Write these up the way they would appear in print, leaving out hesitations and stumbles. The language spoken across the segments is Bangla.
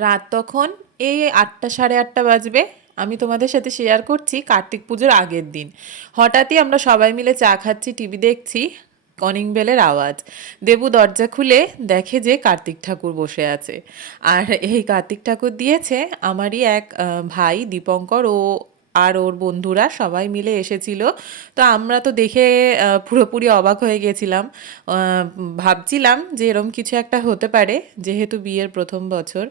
রাত তখন এই ৮টা সাড়ে ৮টা বাজবে। আমি তোমাদের সাথে শেয়ার করছি কার্তিক পুজোর আগের দিন। হঠাৎই আমরা সবাই মিলে চা খাচ্ছি, টিভি দেখছি, কলিং বেলের আওয়াজ। দেবু দরজা খুলে দেখে যে কার্তিক ঠাকুর বসে আছে। আর এই কার্তিক ঠাকুর দিয়েছে আমারই এক ভাই দীপঙ্কর, ও আর ওর বন্ধুরা সবাই মিলে এসেছিল। তো আমরা তো দেখে পুরোপুরি অবাক হয়ে গেছিলাম। ভাবছিলাম যে এরম কিছু একটা হতে পারে, যেহেতু বিয়ের প্রথম বছর।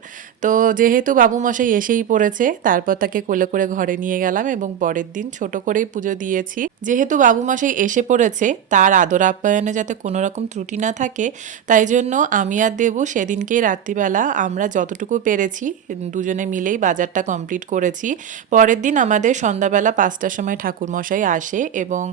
তো যেহেতু বাবু মশাই এসেই পড়েছে, তারপর তাকে কোলে করে ঘরে নিয়ে গেলাম এবং পরের দিন ছোট করেই পুজো দিয়েছি। যেহেতু বাবু মশাই এসে পড়েছে, তার আদর আপ্যায়নে যাতে কোনো রকম ত্রুটি না থাকে, তাই জন্য আমি আর দেবু সেদিনকেই রাত্রিবেলা আমরা যতটুকু পেরেছি দুজনে মিলেই বাজারটা কমপ্লিট করেছি। পরের দিন আমাদের সন্ধ্যাবেলা 5টার সময় ঠাকুরমশাই আসে এবং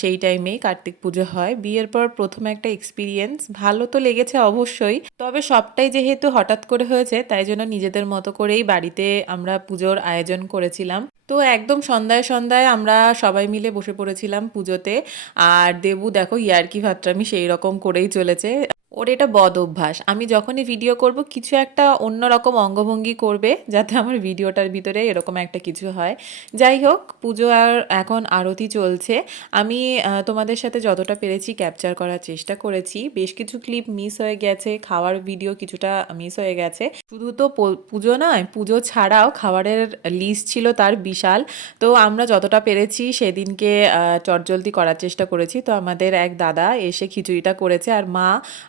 সেই টাইমেই কার্তিক পুজো হয়। বিয়ের পর প্রথম একটা এক্সপিরিয়েন্স, ভালো তো লেগেছে অবশ্যই, তবে সবটাই যেহেতু হঠাৎ করে হয়েছে তাই জন্য নিজেদের মতো করেই বাড়িতে আমরা পুজোর আয়োজন করেছিলাম। তো একদম সন্ধ্যায় সন্ধ্যায় আমরা সবাই মিলে বসে পড়েছিলাম পুজোতে। আর দেবু দেখো ইয়ার্কি ফাত্রামি সেই রকম করেই চলেছে। ওর এটা বদ অভ্যাস, আমি যখনই ভিডিও করব কিছু একটা অন্যরকম অঙ্গভঙ্গি করবে যাতে আমার ভিডিওটার ভিতরে এরকম একটা কিছু হয়। যাই হোক, পুজো আর এখন আরতি চলছে। আমি তোমাদের সাথে যতটা পেরেছি ক্যাপচার করার চেষ্টা করেছি। বেশ কিছু ক্লিপ মিস হয়ে গেছে, খাওয়ার ভিডিও কিছুটা মিস হয়ে গেছে। শুধু তো পুজো নয়, পুজো ছাড়াও খাবারের লিস্ট ছিল তার বিশাল। তো আমরা যতটা পেরেছি সেদিনকে চটজলদি করার চেষ্টা করেছি। তো আমাদের এক দাদা এসে খিচুড়িটা করেছে, আর মা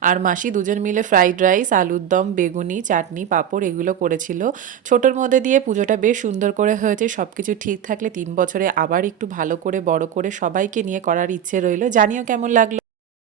আর মাসি দুজন মিলে ফ্রাইড রাইস, আলুর দম, বেগুনি, চাটনি, পাঁপড় এগুলো করেছিল। ছোটোর মধ্যে দিয়ে পুজোটা বেশ সুন্দর করে হয়েছে। সব কিছু ঠিক থাকলে 3 বছরে আবার একটু ভালো করে বড় করে সবাইকে নিয়ে করার ইচ্ছে রইল। জানিও কেমন লাগলো।